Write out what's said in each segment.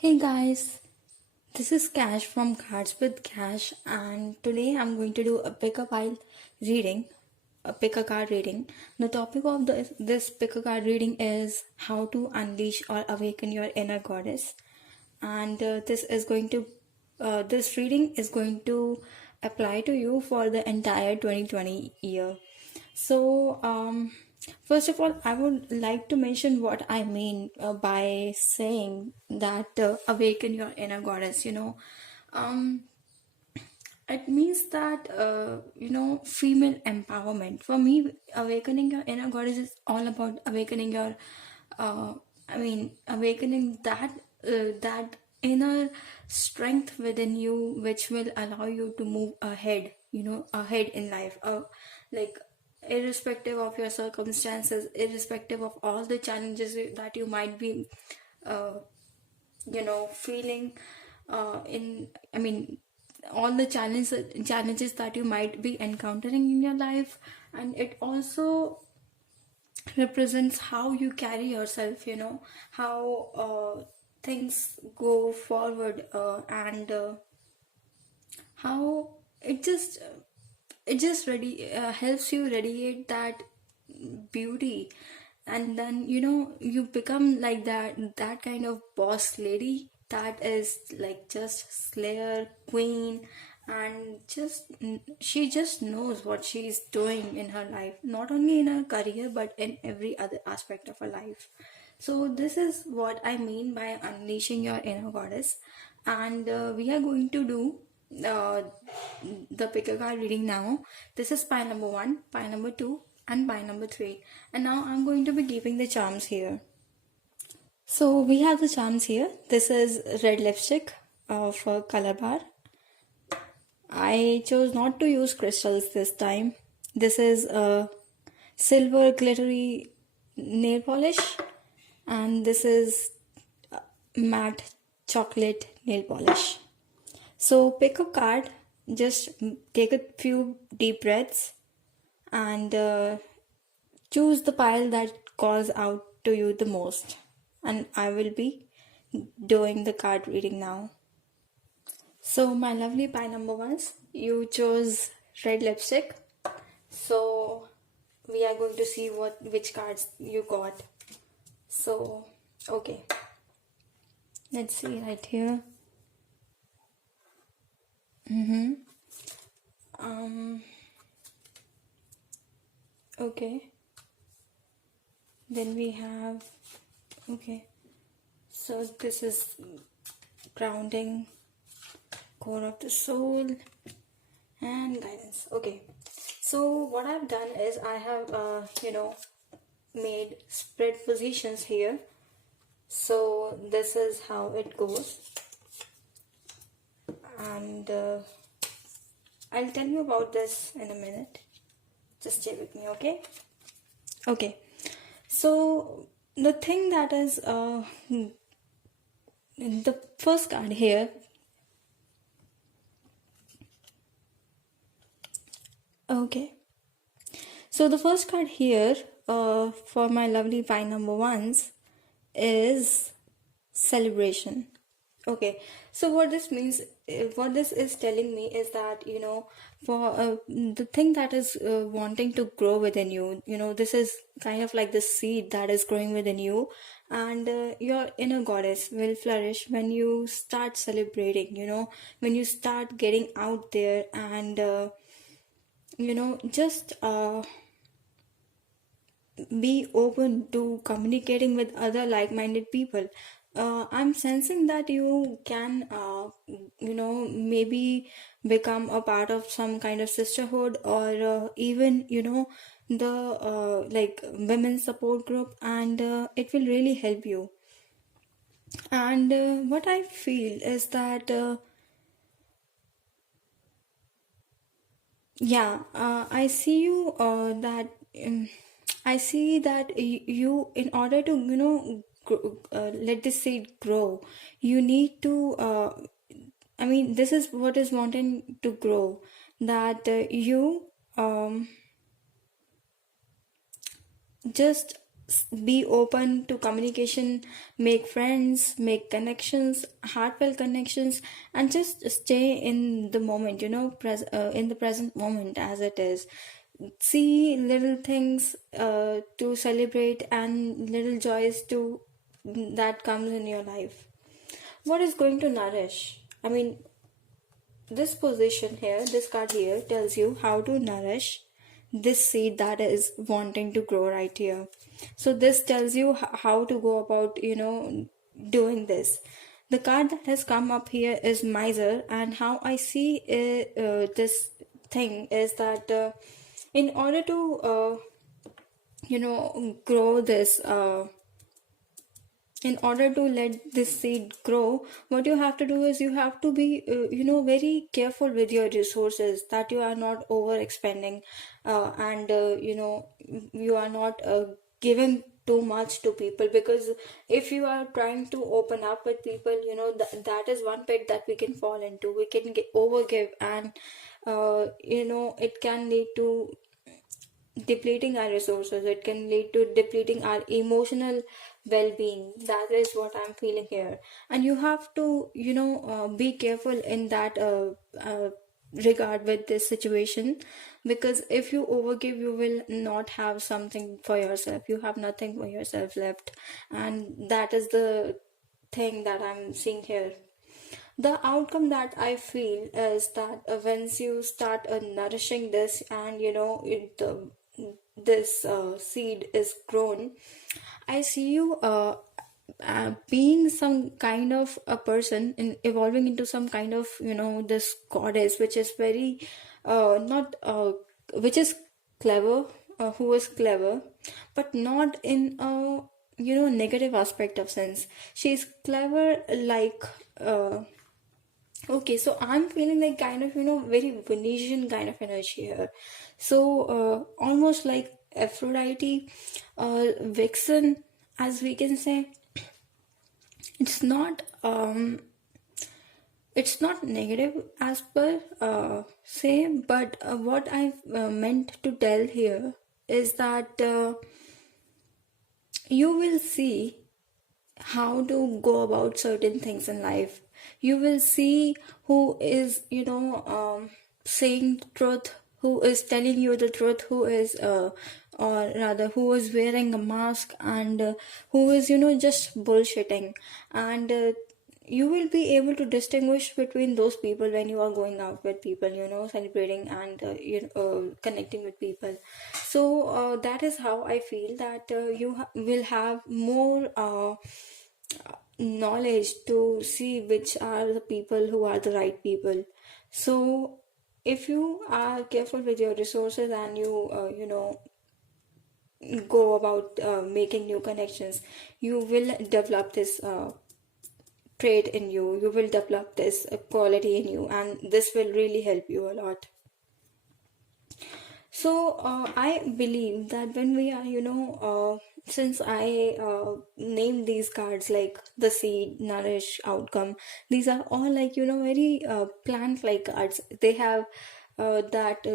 Hey guys, this is Kash from Cards with Kash, and today I'm going to do a pick a pile reading, a pick a card reading. The topic of this pick a card reading is how to unleash or awaken your inner goddess, and this reading is going to apply to you for the entire 2020 year. So, first of all, I would like to mention what I mean by saying that awaken your inner goddess. Um, it means that female empowerment. For me, awakening your inner goddess is all about awakening your, awakening that inner strength within you, which will allow you to move ahead. Ahead in life. Like irrespective of your circumstances, irrespective of all the challenges that you might be feeling in I mean all the challenges that you might be encountering in your life. And it also represents how you carry yourself, how things go forward, and how it just helps you radiate that beauty. And then you become like that kind of boss lady that is like just slayer queen, and she just knows what she's doing in her life, not only in her career but in every other aspect of her life. So this is what I mean by unleashing your inner goddess. And we are going to do uh, the picker card reading now. This is pile number 1, pile number 2, and pile number 3. And now I'm going to be keeping the charms here. So we have the charms here. This is red lipstick for color bar. I chose not to use crystals this time. This is a silver glittery nail polish, and this is matte chocolate nail polish. So pick a card, just take a few deep breaths, and choose the pile that calls out to you the most. And I will be doing the card reading now. So my lovely pie number ones, you chose red lipstick. So we are going to see which cards you got. So okay, let's see right here. Um. Okay. Then we have, okay. So this is grounding, core of the soul, and guidance. Okay. So what I've done is I have made spread positions here. So this is how it goes, and I'll tell you about this in a minute. Just stay with me, okay? Okay. So the thing that is the first card here. Okay. So the first card here for my lovely pie number ones is celebration. Okay, so what this means, what this is telling me is that, for the thing that is wanting to grow within you, this is kind of like the seed that is growing within you, and your inner goddess will flourish when you start celebrating, when you start getting out there and, just be open to communicating with other like-minded people. I'm sensing that you can maybe become a part of some kind of sisterhood, or even the like women's support group, and it will really help you. And what I feel is that I see you I see that you, in order to, let this seed grow, you need to, this is what is wanting to grow, that you just be open to communication, make friends, make connections, heartfelt connections, and just stay in the moment, in the present moment as it is. See little things to celebrate and little joys to that comes in your life. What is going to nourish? I mean, this position here, this card here tells you how to nourish this seed that is wanting to grow right here. So this tells you how to go about, doing this. The card that has come up here is miser, and how I see this thing is that in order to, grow this. In order to let this seed grow, what you have to do is you have to be very careful with your resources, that you are not over expending, and you are not giving too much to people, because if you are trying to open up with people, that is one pit that we can fall into. We can overgive, and it can lead to depleting our resources. It can lead to depleting our emotional well-being. That is what I'm feeling here, and you have to be careful in that regard with this situation, because if you overgive, you will not have something for yourself. You have nothing for yourself left, and that is the thing that I'm seeing here. The outcome that I feel is that once you start nourishing this, and this seed is grown, I see you being some kind of a person, in evolving into some kind of this goddess, which is very not which is clever, who is clever, but not in a negative aspect of sense. She's clever, like okay, so I'm feeling like kind of, very Venetian kind of energy here. So, almost like Aphrodite, Vixen, as we can say. It's not, it's not negative as per say, but what I meant to tell here is that you will see how to go about certain things in life. You will see who is, saying the truth, who is telling you the truth, who is, or rather, who is wearing a mask, and who is, just bullshitting. And you will be able to distinguish between those people when you are going out with people, celebrating and connecting with people. So that is how I feel that you will have more knowledge to see which are the people who are the right people. So if you are careful with your resources, and you go about making new connections, you will develop this trait in you. You will develop this quality in you, and this will really help you a lot. So I believe that when we are, since I named these cards like the seed, nourish, outcome, these are all like, very plant-like cards. They have that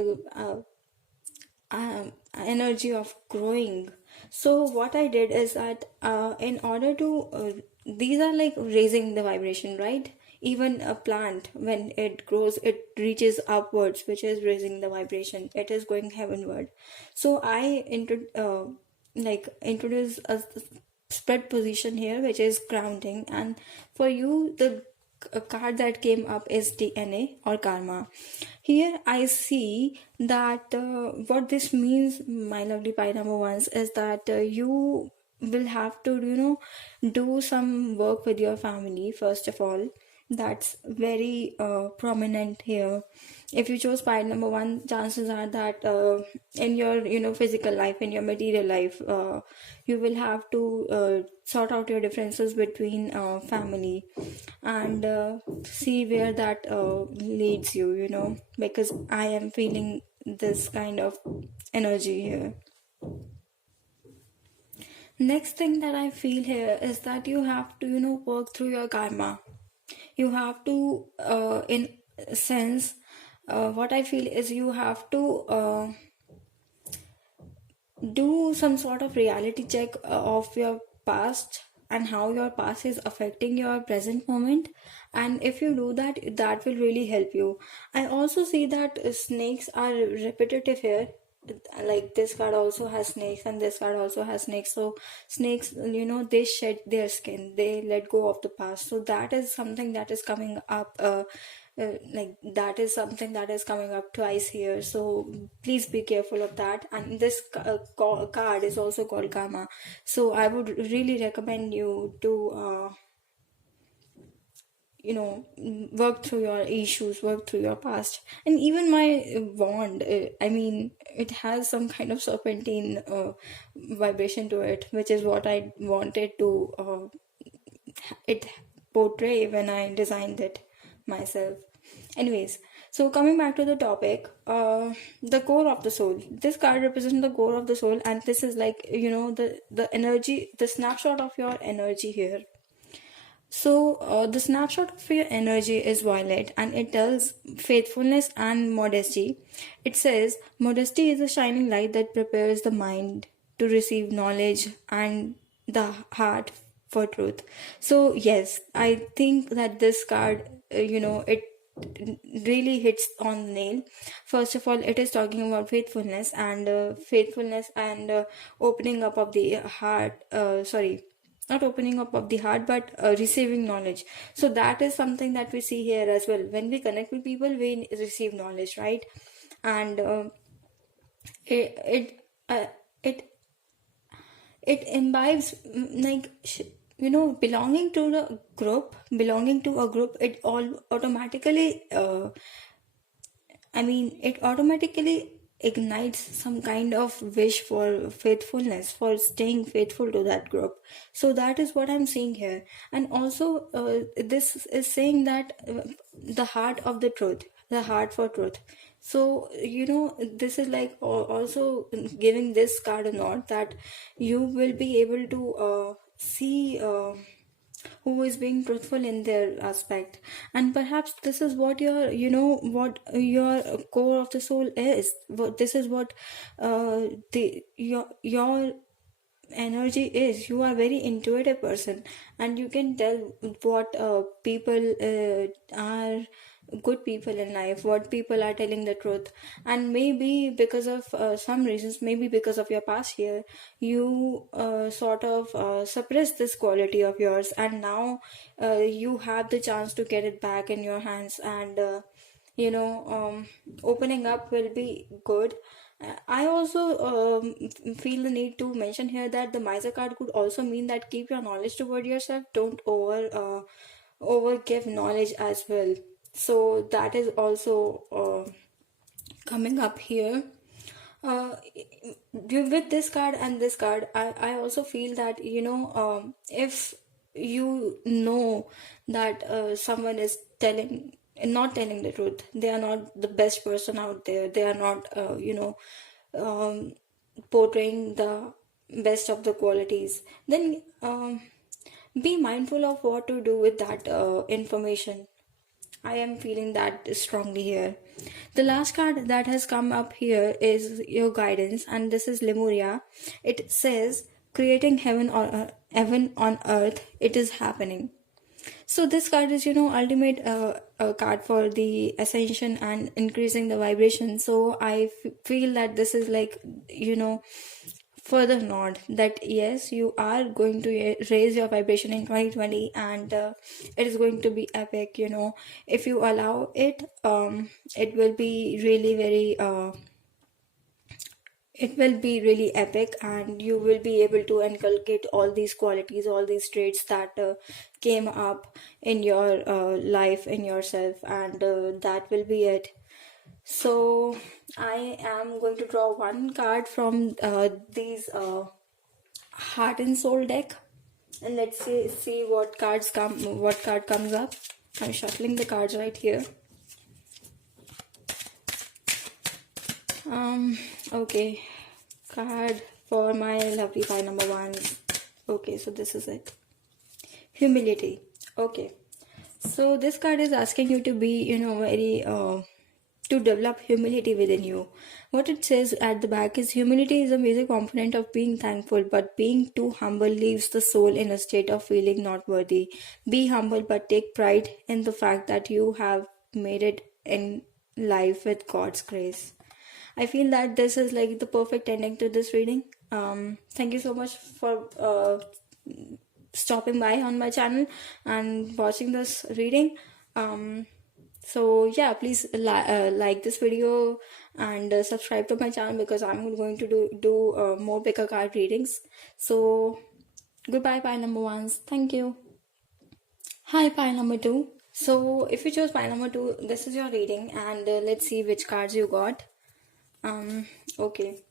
energy of growing. So what I did is that in order to these are like raising the vibration, right? Even a plant, when it grows, it reaches upwards, which is raising the vibration. It is going heavenward. So I introduce a spread position here, which is grounding. And for you, the card that came up is DNA or karma. Here I see that what this means, my lovely pie number ones, is that you will have to, do some work with your family first of all. That's very prominent here. If you chose pile number one, chances are that in your physical life, in your material life, you will have to sort out your differences between family, and see where that leads you, because I am feeling this kind of energy here. Next thing that I feel here is that you have to work through your karma. You have to in a sense, what I feel is you have to do some sort of reality check of your past and how your past is affecting your present moment. And if you do that, that will really help you. I also see that snakes are repetitive here. Like this card also has snakes and this card also has snakes. So snakes, they shed their skin, they let go of the past. So that is something that is coming up, like that is something that is coming up twice here. So please be careful of that. And this card is also called karma. So I would really recommend you to work through your issues, work through your past. And even my wand, I mean, it has some kind of serpentine vibration to it, which is what I wanted to it portray when I designed it myself. Anyways, so coming back to the topic, the core of the soul. This card represents the core of the soul, and this is like, the energy, the snapshot of your energy here. So, the snapshot of your energy is violet, and it tells faithfulness and modesty. It says, modesty is a shining light that prepares the mind to receive knowledge and the heart for truth. So, yes, I think that this card, it really hits on the nail. First of all, it is talking about faithfulness and opening up of the heart. Sorry, not opening up of the heart, but receiving knowledge. So that is something that we see here as well. When we connect with people, we receive knowledge, right? And it it uh, it it imbibes, like, belonging to a group, it all automatically it automatically ignites some kind of wish for faithfulness, for staying faithful to that group. So that is what I'm seeing here. And also, this is saying that the heart of the truth, the heart for truth. So, this is like also giving this card a nod that you will be able to see. Who is being truthful in their aspect. And perhaps this is what your core of the soul is. This is what the your energy is. You are very intuitive person, and you can tell what people are good people in life, what people are telling the truth. And maybe because of some reasons, maybe because of your past year, you sort of suppress this quality of yours, and now you have the chance to get it back in your hands. And opening up will be good. I also feel the need to mention here that the Miser card could also mean that keep your knowledge toward yourself. Don't over give knowledge as well. So that is also coming up here. Uh, with this card and this card, I also feel that if you know that someone is not telling the truth, they are not the best person out there, they are not portraying the best of the qualities, then be mindful of what to do with that information. I am feeling that strongly here. The last card that has come up here is your guidance, and this is Lemuria. It says, creating heaven on earth, it is happening. So this card is, ultimate card for the ascension and increasing the vibration. So I feel that this is like, further nod that yes, you are going to raise your vibration in 2020, and it is going to be epic. If you allow it, it will be really very it will be really epic, and you will be able to inculcate all these qualities, all these traits that came up in your life, in yourself, and that will be it. So I am going to draw one card from these heart and soul deck, and let's see what card comes up. I'm shuffling the cards right here. Okay, card for my lovely five number ones. Okay, so this is it. Humility. Okay, so this card is asking you to be, very to develop humility within you. What it says at the back is humility is a major component of being thankful, but being too humble leaves the soul in a state of feeling not worthy. Be humble, but take pride in the fact that you have made it in life with God's grace. I feel that this is like the perfect ending to this reading. Thank you so much for stopping by on my channel and watching this reading. So yeah, please like this video and subscribe to my channel because I'm going to do more picker card readings. So goodbye, pile number ones. Thank you. Hi, pile number two. So if you chose pile number two, this is your reading, and let's see which cards you got. Okay.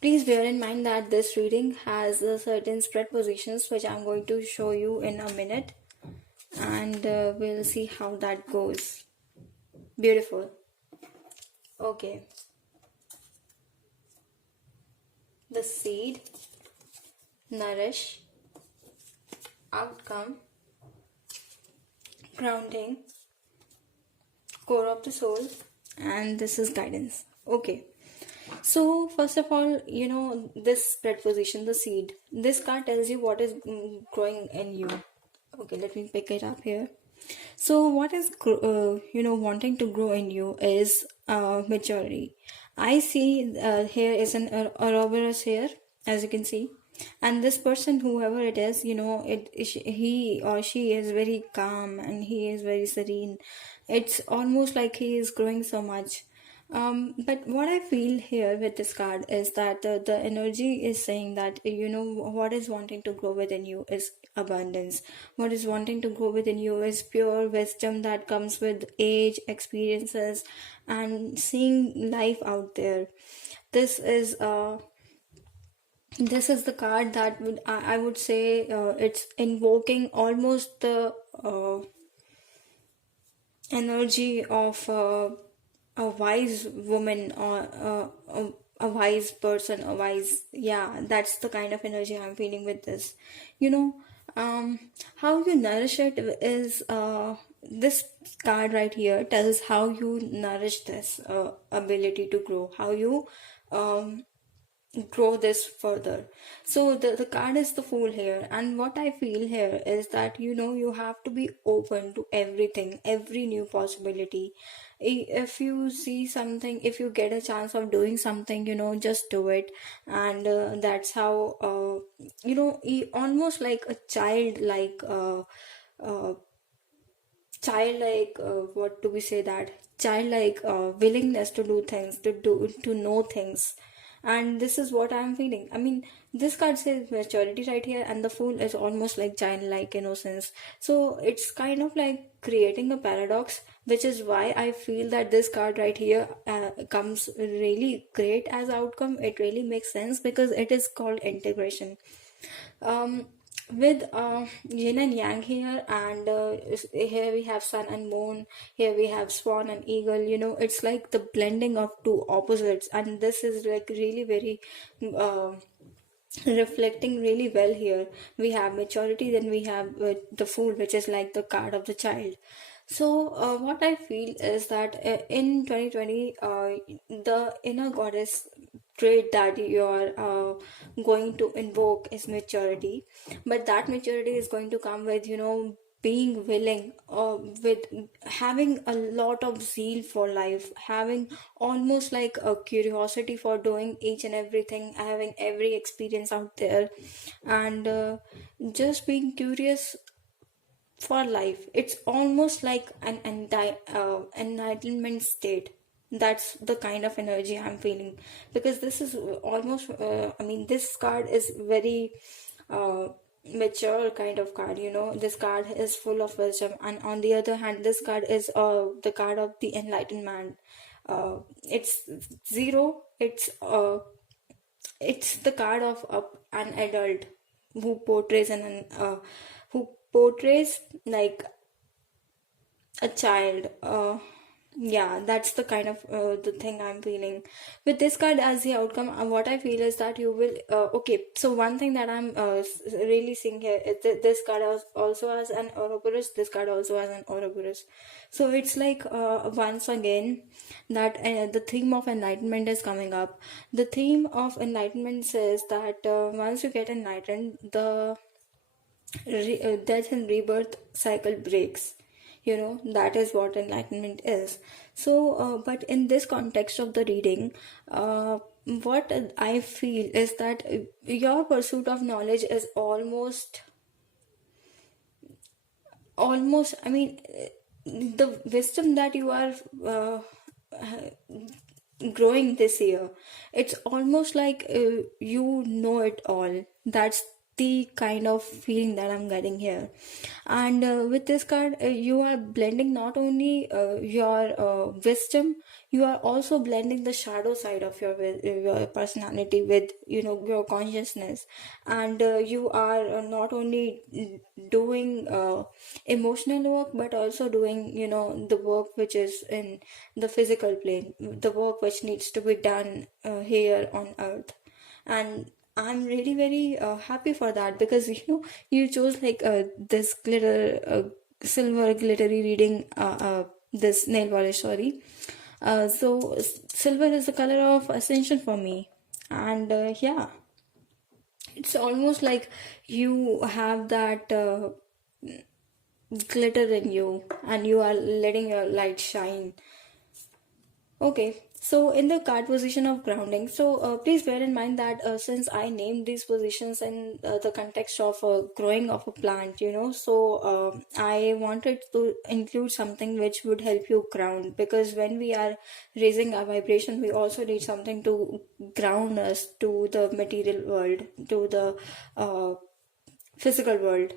Please bear in mind that this reading has certain spread positions which I'm going to show you in a minute, and we'll see how that goes. Beautiful. Okay. The seed, nourish, outcome, grounding, core of the soul, and this is guidance. Okay. So first of all, this spread position, the seed. This card tells you what is growing in you. Okay, let me pick it up here. So what is wanting to grow in you is maturity. I see here is an Ouroboros here, as you can see, and this person, whoever it is, he or she is very calm and he is very serene. It's almost like he is growing so much. But what I feel here with this card is that the energy is saying that what is wanting to grow within you is abundance. What is wanting to grow within you is pure wisdom that comes with age, experiences, and seeing life out there. This is the card that I would say it's invoking almost the energy of a wise woman or a wise person, a wise, yeah, that's the kind of energy I'm feeling with this. You know, how you nourish it is this card right here tells how you nourish this ability to grow, how you grow this further. So the card is the fool here, and what I feel here is that you have to be open to everything, every new possibility. If you see something, if you get a chance of doing something, just do it. And that's how almost like a child, like childlike what do we say, that childlike willingness to do things, to know things. And this is what I'm feeling. I mean, this card says maturity right here, and the fool is almost like childlike innocence. So it's kind of like creating a paradox, which is why I feel that this card right here comes really great as outcome. It really makes sense because it is called integration. um with yin and yang here, and here we have sun and moon, here we have swan and eagle. It's like the blending of two opposites, and this is like really very reflecting really well here. We have maturity, then we have the fool, which is like the card of the child. So what I feel is that in 2020, the inner goddess trait that you are going to invoke is maturity, but that maturity is going to come with being willing, with having a lot of zeal for life, having almost like a curiosity for doing each and everything, having every experience out there, and just being curious for life. It's almost like an enlightenment state. That's the kind of energy I'm feeling, because this is almost I mean, this card is very uh, mature kind of card. This card is full of wisdom, and on the other hand, this card is the card of the enlightened man. It's zero. It's the card of an adult who portrays who portrays like a child. Yeah, that's the kind of the thing I'm feeling with this card as the outcome. What I feel is that you will okay, so one thing that I'm really seeing here is that this card also has an Ouroboros, this card also has an Ouroboros. So it's like once again that the theme of enlightenment is coming up. The theme of enlightenment says that once you get enlightened, the death and rebirth cycle breaks. That is what enlightenment is. So but in this context of the reading, what I feel is that your pursuit of knowledge is almost, I mean, the wisdom that you are growing this year, it's almost like you know it all. That's the kind of feeling that I'm getting here. And with this card, you are blending not only your wisdom, you are also blending the shadow side of your personality with your consciousness. And you are not only doing emotional work, but also doing the work which is in the physical plane, the work which needs to be done here on earth. And I'm really very happy for that, because you chose like this silver glittery reading, this nail polish, sorry. So silver is the color of ascension for me. And yeah, it's almost like you have that glitter in you, and you are letting your light shine. Okay, so in the card position of grounding, so please bear in mind that since I named these positions in the context of growing of a plant, so I wanted to include something which would help you ground, because when we are raising our vibration, we also need something to ground us to the material world, to the physical world.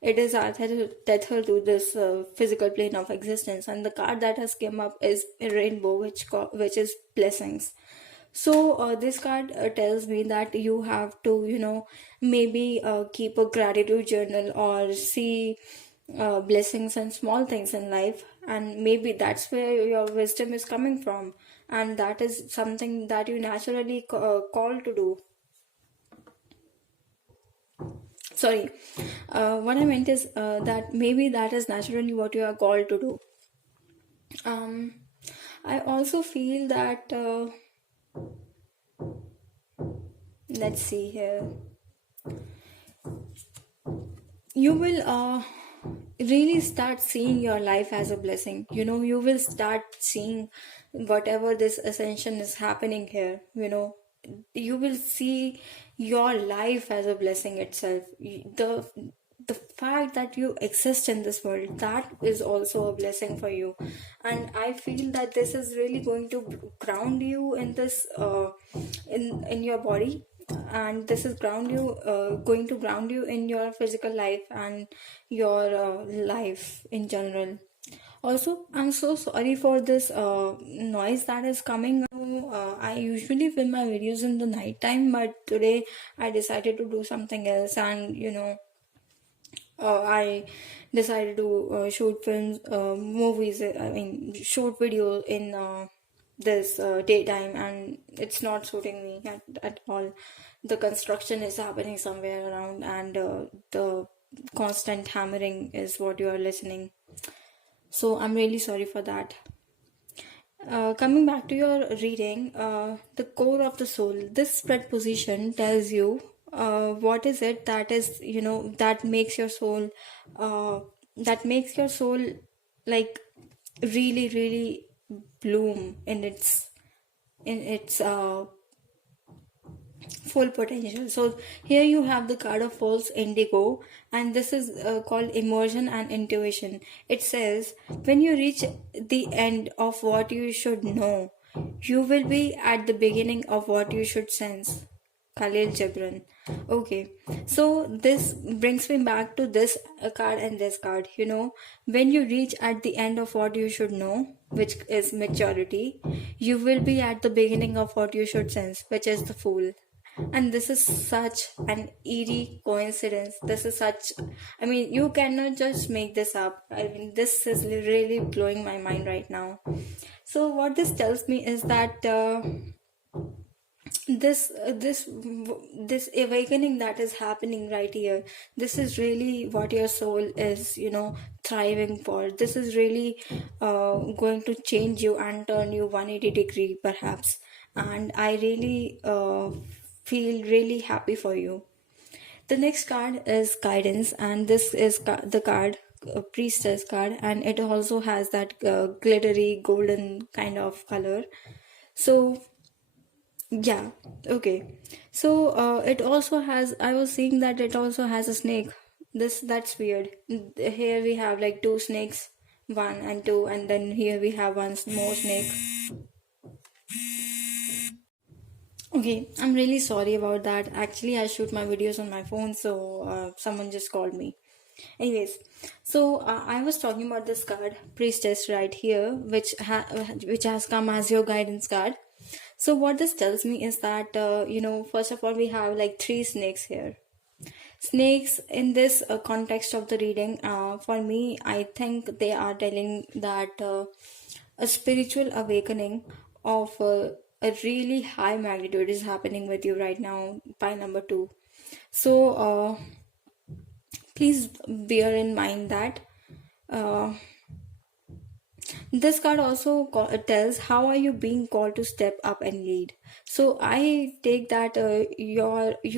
It is our tether to this physical plane of existence, and the card that has come up is a rainbow, which is blessings. So this card tells me that you have to, maybe keep a gratitude journal, or see blessings and small things in life, and maybe that's where your wisdom is coming from, and that is something that you naturally call to do. Sorry, what I meant is that maybe that is naturally what you are called to do. um I also feel that let's see here, you will really start seeing your life as a blessing. You will start seeing whatever this ascension is happening here. You will see your life as a blessing itself. The fact that you exist in this world, that is also a blessing for you. And I feel that this is really going to ground you in this in your body, and this is going to ground you in your physical life and your life in general. Also, I'm so sorry for this noise that is coming. I usually film my videos in the night time, but today I decided to do something else, and I decided to shoot films, movies, I mean, shoot video in this daytime, and it's not suiting me at all. The construction is happening somewhere around, and the constant hammering is what you are listening. So I'm really sorry for that. Coming back to your reading, the core of the soul, this spread position tells you what is it that is, uh, that makes your soul like really, really bloom in its full potential. So here you have the card of false indigo, and this is called immersion and intuition. It says, when you reach the end of what you should know, you will be at the beginning of what you should sense. Khalil Gibran. Okay, so this brings me back to this card and this card. When you reach at the end of what you should know, which is maturity, you will be at the beginning of what you should sense, which is the fool. And this is such an eerie coincidence. This is such, I mean, you cannot just make this up. I mean, this is really blowing my mind right now. So, what this tells me is that this awakening that is happening right here, this is really what your soul is, thriving for. This is really going to change you and turn you 180-degree perhaps. And I really feel really happy for you. The next card is guidance, and this is the card, priestess card, and it also has that glittery golden kind of color. So yeah, okay. So it also has, I was seeing that it also has a snake. That's weird. Here we have like two snakes, one and two, and then here we have one more snake. Okay, I'm really sorry about that. Actually, I shoot my videos on my phone, so someone just called me. Anyways, so I was talking about this card, Priestess, right here, which has come as your guidance card. So what this tells me is that first of all, we have like three snakes here. Snakes in this context of the reading, for me, I think they are telling that a spiritual awakening of a really high magnitude is happening with you right now, by number two. So please bear in mind that uh, this card also tells how are you being called to step up and lead. So I take that you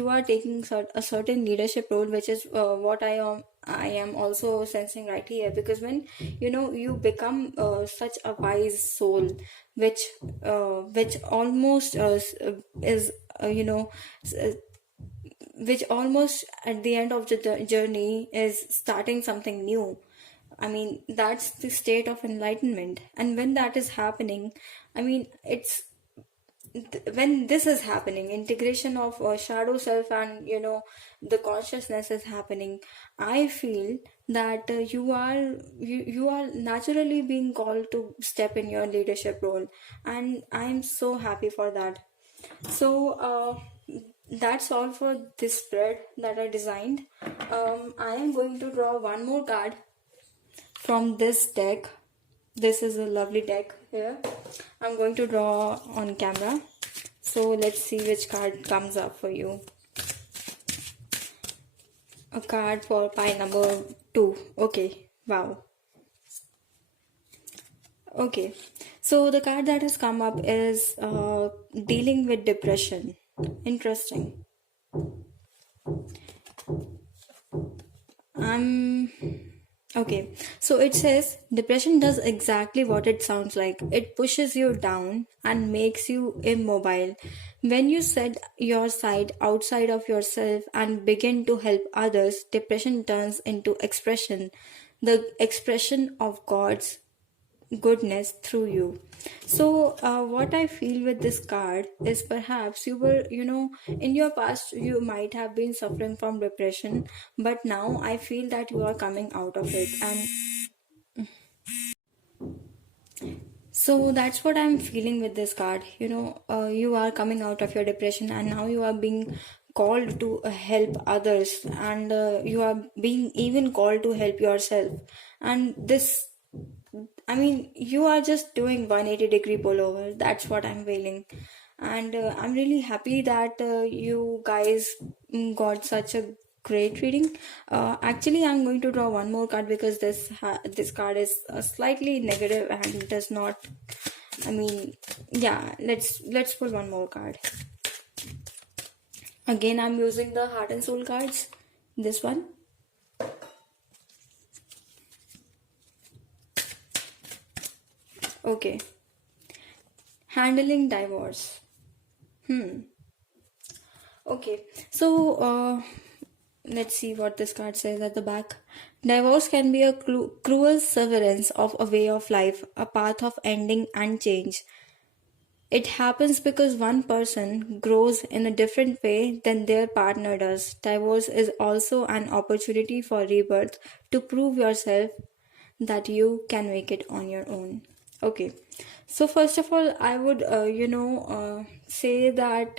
are taking a certain leadership role, which is what I am also sensing right here, because when you become such a wise soul, which almost is which almost at the end of the journey is starting something new. I mean, that's the state of enlightenment. And when that is happening, I mean, when this is happening, integration of shadow self and, the consciousness is happening, I feel that you are naturally being called to step in your leadership role. And I'm so happy for that. So, that's all for this spread that I designed. I am going to draw one more card from this deck. This is a lovely deck here. I'm going to draw on camera. So let's see which card comes up for you. A card for pile number 2. Okay, wow. Okay, so the card that has come up is dealing with depression. Interesting. Okay, so it says depression does exactly what it sounds like. It pushes you down and makes you immobile. When you set your side outside of yourself and begin to help others, depression turns into expression, the expression of God's goodness through you. So what I feel with this card is perhaps you were, in your past you might have been suffering from depression, but now I feel that you are coming out of it. And so that's what I'm feeling with this card. You are coming out of your depression and now you are being called to help others, and you are being even called to help yourself. And this, I mean, you are just doing 180-degree pullover. That's what I'm feeling. And I'm really happy that you guys got such a great reading. Actually, I'm going to draw one more card because this card is slightly negative and does not. I mean, yeah. Let's pull one more card. Again, I'm using the Heart and Soul cards. This one. Okay. Handling divorce. Okay. So, let's see what this card says at the back. Divorce can be a cruel severance of a way of life, a path of ending and change. It happens because one person grows in a different way than their partner does. Divorce is also an opportunity for rebirth, to prove yourself that you can make it on your own. Okay, so first of all, I would, say that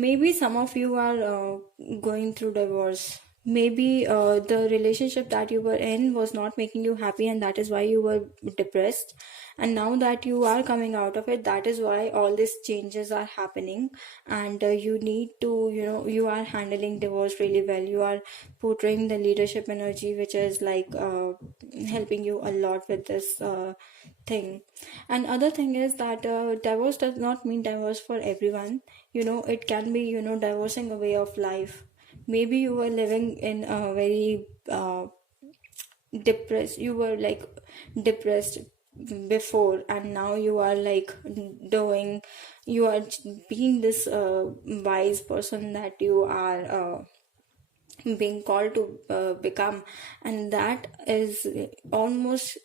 Maybe some of you are going through divorce. Maybe the relationship that you were in was not making you happy, and that is why you were depressed. And now that you are coming out of it, that is why all these changes are happening. And you need to, you are handling divorce really well. You are portraying the leadership energy, which is like helping you a lot with this thing. And other thing is that divorce does not mean divorce for everyone. It can be, divorcing a way of life. Maybe you were living in a very depressed, you were like depressed before, and now you are like doing, you are being this wise person that you are being called to become. And that is almost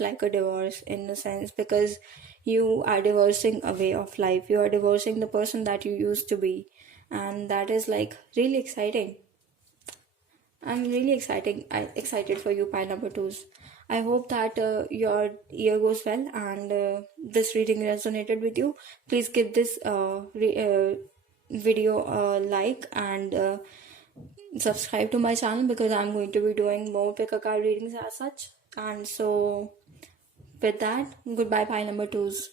like a divorce in a sense, because you are divorcing a way of life, you are divorcing the person that you used to be. And that is like really exciting. I'm really excited for you, pile number twos. I hope that your year goes well, and this reading resonated with you. Please give this video a like, and subscribe to my channel, because I'm going to be doing more pick a card readings as such. And so, with that, goodbye, pile number twos.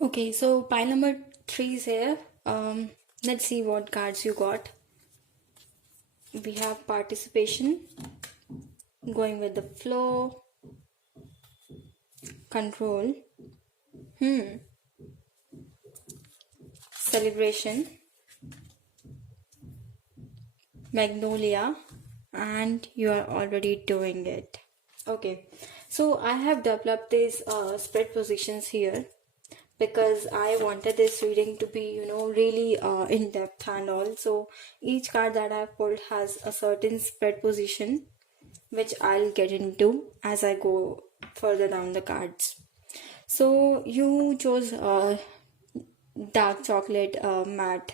Okay, so pile number three is here. Let's see what cards you got. We have participation, going with the flow, control, celebration, magnolia, and you are already doing it. Okay, so I have developed these spread positions here because I wanted this reading to be, really in depth and all. So each card that I've pulled has a certain spread position, which I'll get into as I go further down the cards. So you chose dark chocolate matte.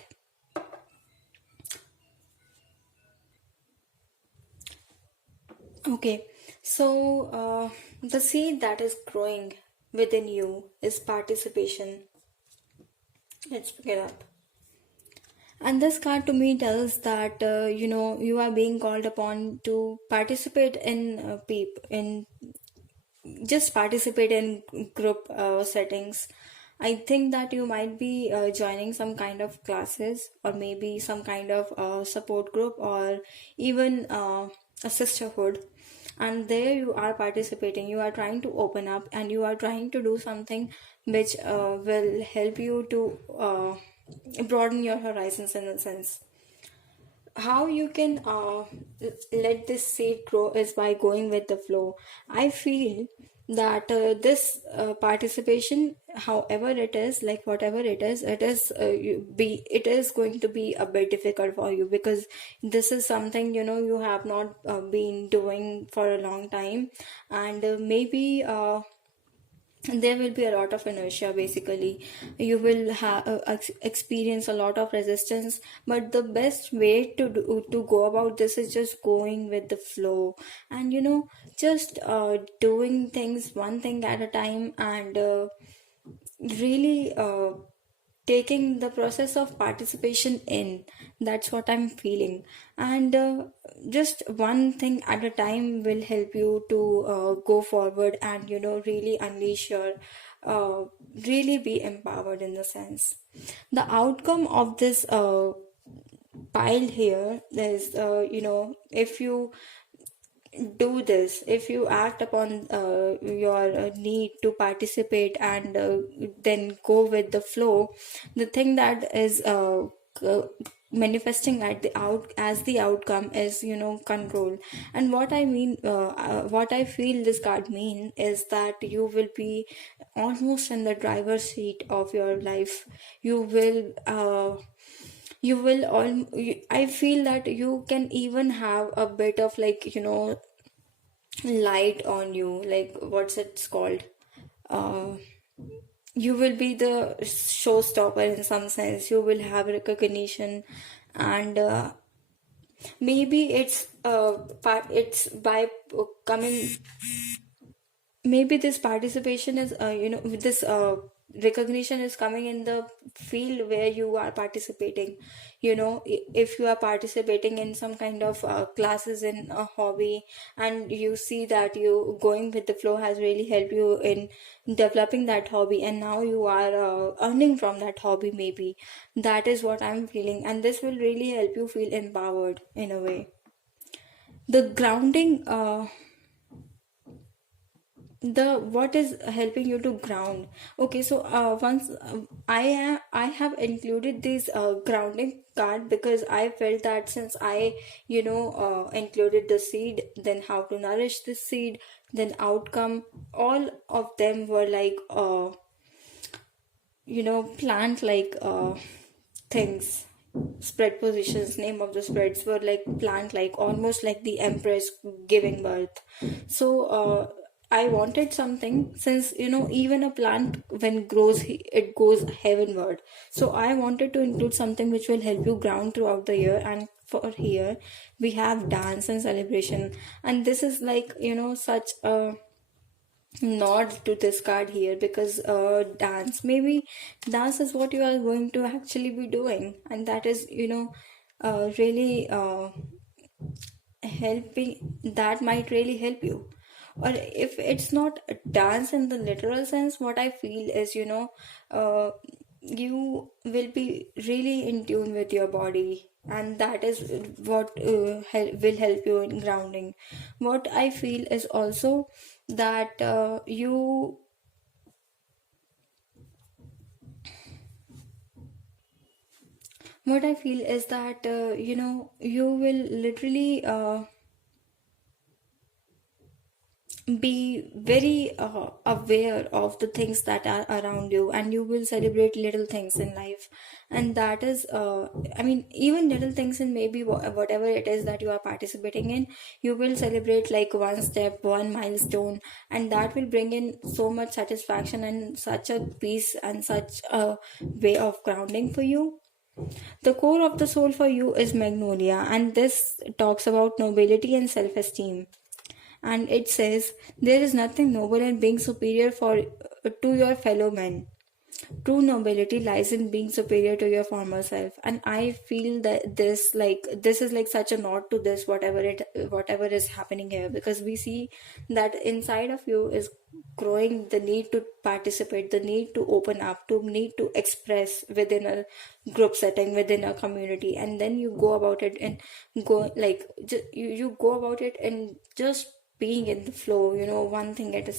Okay, so the seed that is growing within you is participation. Let's pick it up. And this card to me tells that you are being called upon to participate in just participate in group settings. I think that you might be joining some kind of classes, or maybe some kind of support group, or even a sisterhood. And there you are participating, you are trying to open up, and you are trying to do something which will help you to broaden your horizons in a sense. How you can let this seed grow is by going with the flow. I feel that this participation, however it is, like whatever it is going to be a bit difficult for you, because this is something you have not been doing for a long time. And maybe there will be a lot of inertia. Basically, you will have experience a lot of resistance, but the best way to go about this is just going with the flow, and just doing things one thing at a time, and really taking the process of participation in. That's what I'm feeling. And just one thing at a time will help you to go forward, and really unleash your really be empowered in the sense. The outcome of this pile here is, if you do this, if you act upon your need to participate, and then go with the flow, the thing that is manifesting at the out as the outcome is control. And what I mean, what I feel this card mean is that you will be almost in the driver's seat of your life. I feel that you can even have a bit of like light on you, like what's it's called, uh you will be the showstopper in some sense. You will have recognition. And maybe it's by coming, maybe this participation is this recognition is coming in the field where you are participating. If you are participating in some kind of classes in a hobby, and you see that you going with the flow has really helped you in developing that hobby, and now you are earning from that hobby, maybe that is what I'm feeling, and this will really help you feel empowered in a way. The grounding, the what is helping you to ground. Okay, so once I have included this grounding card, because I felt that since I included the seed, then how to nourish the seed, then outcome, all of them were like plant like things. Spread positions, name of the spreads were like plant like, almost like the empress giving birth. So I wanted something, since even a plant when grows, it goes heavenward. So I wanted to include something which will help you ground throughout the year. And for here we have dance and celebration, and this is like such a nod to this card here, because dance is what you are going to actually be doing, and that is really helping, that might really help you. Or if it's not a dance in the literal sense, what I feel is you will be really in tune with your body, and that is what will help you in grounding. What I feel is also that what I feel is that you will literally be very aware of the things that are around you, and you will celebrate little things in life. And that is I mean, even little things in maybe whatever it is that you are participating in, you will celebrate like one step, one milestone, and that will bring in so much satisfaction and such a peace and such a way of grounding for you. The core of the soul for you is magnolia, and this talks about nobility and self-esteem. And it says, there is nothing noble in being superior to your fellow men. True nobility lies in being superior to your former self. And I feel that this is like such a nod to this, whatever is happening here, because we see that inside of you is growing the need to participate, the need to open up, to need to express within a group setting, within a community. And then you go about it and go like you go about it and just being in the flow, one thing at a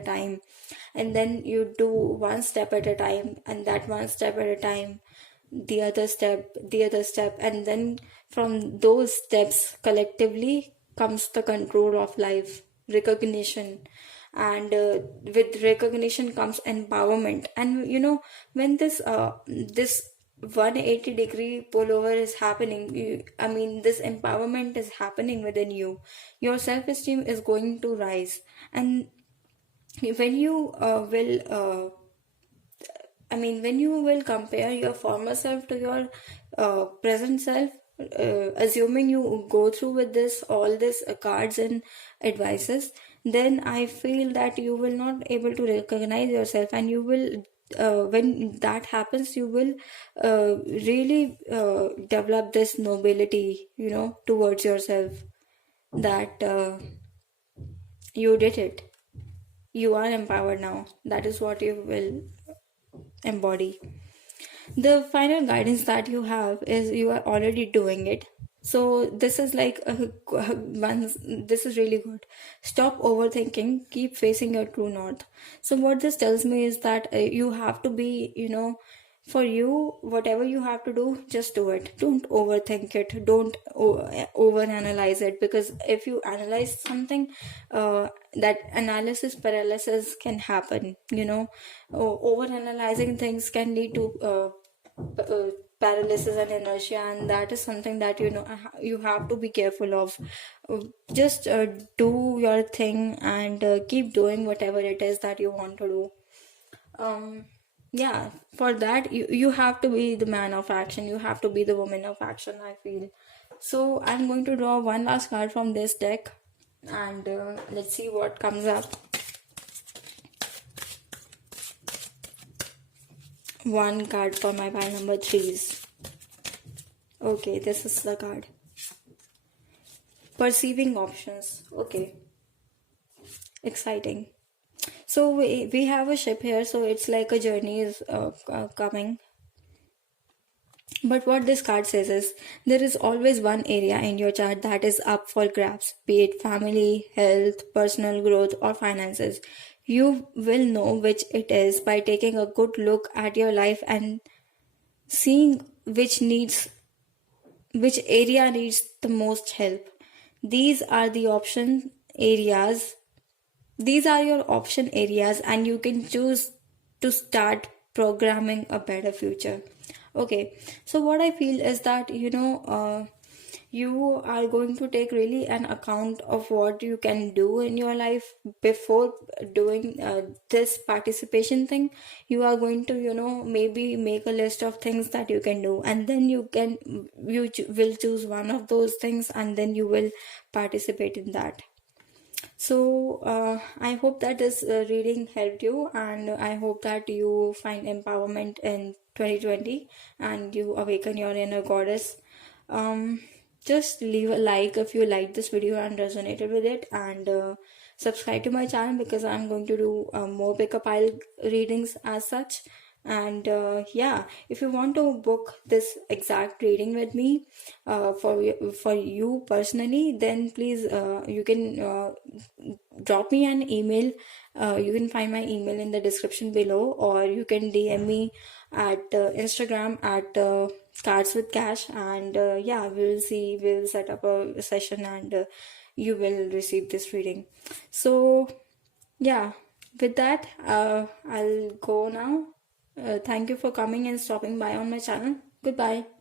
time, and then you do one step at a time, and that one step at a time, the other step, and then from those steps collectively comes the control of life, recognition. And with recognition comes empowerment. And when this 180-degree pullover is happening, I mean, this empowerment is happening within you, your self-esteem is going to rise. And when you will when you will compare your former self to your present self, assuming you go through with all this cards and advices, then I feel that you will not able to recognize yourself, and you will when that happens, you will really develop this nobility, towards yourself, that you did it. You are empowered now. That is what you will embody. The final guidance that you have is you are already doing it. So this is like this is really good. Stop overthinking, keep facing your true north. So what this tells me is that you have to be, for you, whatever you have to do, just do it. Don't overthink it. Don't overanalyze it, because if you analyze something, that analysis paralysis can happen. Overanalyzing things can lead to paralysis and inertia, and that is something that you have to be careful of. Just do your thing, and keep doing whatever it is that you want to do. Yeah, for that you have to be the man of action, you have to be the woman of action, I feel. So I'm going to draw one last card from this deck, and let's see what comes up. one card for my pile number threes. Okay, this is the card. Perceiving options. Okay, exciting. So we have a ship here, so it's like a journey is coming. But what this card says is there is always one area in your chart that is up for grabs, be it family, health, personal growth, or finances. You will know which it is by taking a good look at your life and seeing which area needs the most help. These are the option areas. These are your option areas, and you can choose to start programming a better future. Okay, so what I feel is that you are going to take really an account of what you can do in your life before doing this participation thing. You are going to maybe make a list of things that you can do, and then will choose one of those things, and then you will participate in that. So, I hope that this reading helped you, and I hope that you find empowerment in 2020 and you awaken your inner goddess. Um, just leave a like if you liked this video and resonated with it, and subscribe to my channel because I'm going to do more pick a pile readings as such. And yeah, if you want to book this exact reading with me for you personally, then please you can drop me an email. You can find my email in the description below, or you can DM me at Instagram at Cards with Cash, and yeah, we'll set up a session, and you will receive this reading. So yeah, with that, I'll go now. Thank you for coming and stopping by on my channel. Goodbye.